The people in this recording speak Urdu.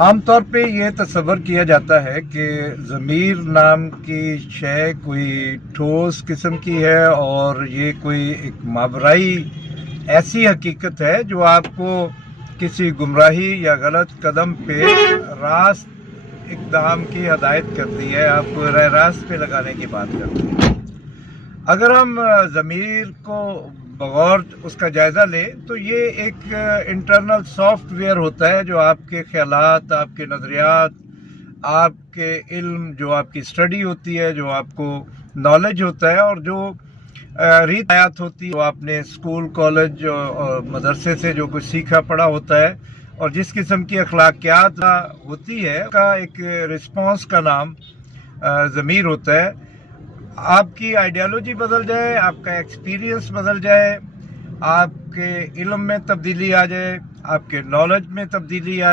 عام طور پہ یہ تصور کیا جاتا ہے کہ ضمیر نام کی شے کوئی ٹھوس قسم کی ہے اور یہ کوئی ایک ماورائی ایسی حقیقت ہے جو آپ کو کسی گمراہی یا غلط قدم پہ راست اقدام کی ہدایت کرتی ہے، آپ کو راہ راست پہ لگانے کی بات کرتی ہے۔ اگر ہم ضمیر کو بغور اس کا جائزہ لیں تو یہ ایک انٹرنل سافٹ ویئر ہوتا ہے جو آپ کے خیالات، آپ کے نظریات، آپ کے علم، جو آپ کی اسٹڈی ہوتی ہے، جو آپ کو نالج ہوتا ہے اور جو ریت ہوتی ہے، جو آپ نے اسکول، کالج اور مدرسے سے جو کچھ سیکھا پڑھا ہوتا ہے اور جس قسم کی اخلاقیات ہوتی ہے کا ایک رسپانس کا نام ضمیر ہوتا ہے۔ آپ کی آئیڈیالوجی بدل جائے، آپ کا ایکسپیرینس بدل جائے، آپ کے علم میں تبدیلی آ جائے، آپ کے نالج میں تبدیلی آ